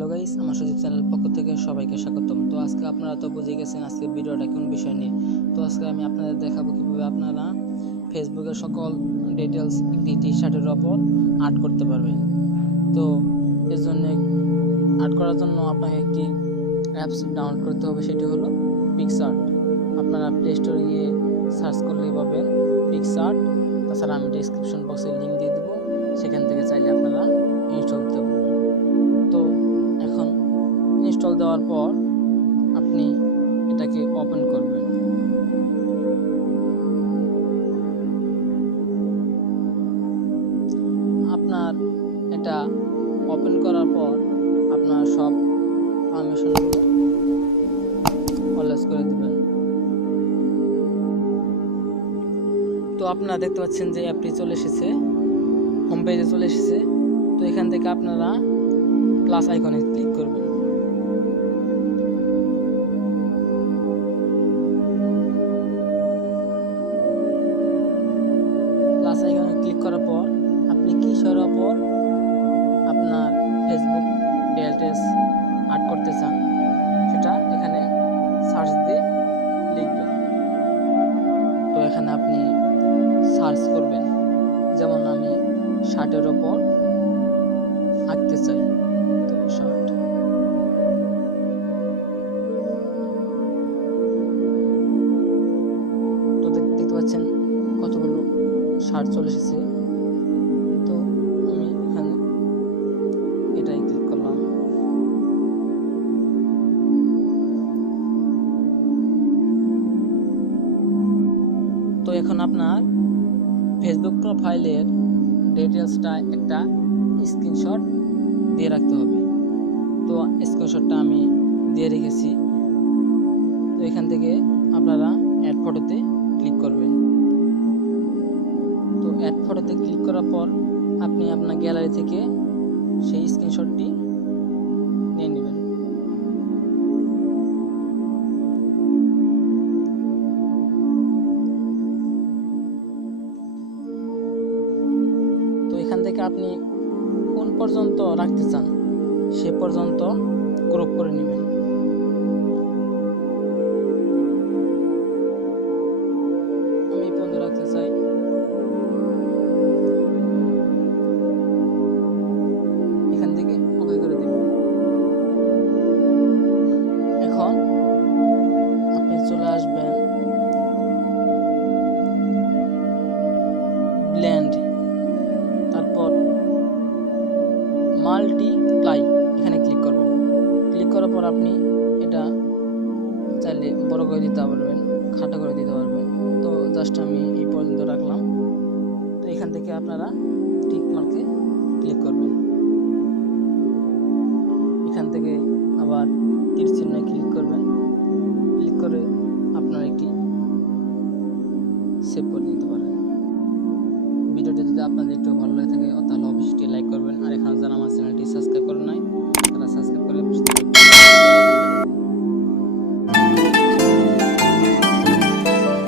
Hello guys, আমার Sujit channel পক্ষ থেকে সবাইকে স্বাগতম। তো আজকে আপনারা তো বুঝে গেছেন আজকে ভিডিওটা কোন বিষয় নিয়ে। তো আজকে আমি আপনাদের দেখাবো কিভাবে আপনারা ফেসবুকের সকল ডিটেলস একটি টি শার্টের ওপর আর্ট করতে পারবেন। তো এর জন্য আর্ট করার জন্য আপনাকে একটি অ্যাপস ডাউনলোড করতে হবে, সেটি হলো পিক্সআর্ট। আপনারা প্লে স্টোরে গিয়ে সার্চ করলেই পাবেন পিক্সআর্ট। তাছাড়া আমি ডিসক্রিপশন বক্সে লিঙ্ক দিয়ে দেবো, সেখান থেকে চাইলে আপনারা ইনস্টল করতে পারবেন। তো এখন ইনস্টল দেওয়ার পর আপনি এটাকে ওপেন করবেন। আপনার এটা ওপেন করার পর আপনার সব পারমিশনগুলো অলওয়েজ করে দেবেন। তো আপনারা দেখতে পাচ্ছেন যে অ্যাপটি চলে এসেছে, হোম পেজে চলে এসেছে। তো এখান থেকে আপনারা প্লাস আইকনে ক্লিক করবেন। প্লাস আইকনে ক্লিক করার পর আপনি কিসের ওপর আপনার ফেসবুক ডিটেইলস আর্ট করতে চান সেটা এখানে সার্চ দিয়ে লিখবেন। তো এখানে আপনি সার্চ করবেন, যেমন আমি শার্টের ওপর আঁকতে চাই, তো শার্ট। তো দেখতে পাচ্ছেন কতগুলো শার্ট চলে এসেছে। তো আমি এখানে এটাই ক্লিক করলাম। তো এখন আপনার ফেসবুক প্রোফাইলের ডিটেলসটা একটা স্ক্রিনশট দিয়ে রাখতে হবে। তো স্ক্রিনশটটা আমি দিয়ে রেখেছি। তো এখান থেকে আপনারা অ্যাড ফটোতে ক্লিক করবেন। তো অ্যাড ফটোতে ক্লিক করার পর আপনি আপনার গ্যালারি থেকে সেই স্ক্রিনশটটি নিয়ে নেবেন। তো এখান থেকে আপনি কোন পর্যন্ত রাখতে চান সে পর্যন্ত ক্রপ করে নেবেন। আমি এই পর্যন্ত রাখতে চাই। এখান থেকে ওকে করে দেব। এখন আপনি চলে আসবেন ব্লেন্ড, তারপর মাল্টিপ্লাই, এখানে ক্লিক করবেন। ক্লিক করার পর আপনি এটা চাইলে বড় করে দিতে পারবেন, খাটো করে দিতে পারবেন। তো জাস্ট আমি এই পর্যন্ত রাখলাম। তো এখান থেকে আপনারা টিক মার্কে ক্লিক করবেন। এখান থেকে আবার তীর চিহ্নে ক্লিক করবেন। ক্লিক করে আপনার একটি সেভ করে নিতে পারেন। ভিডিওটি যদি আপনাদের একটু ভালো লাগে থাকে তাহলে অবশ্যই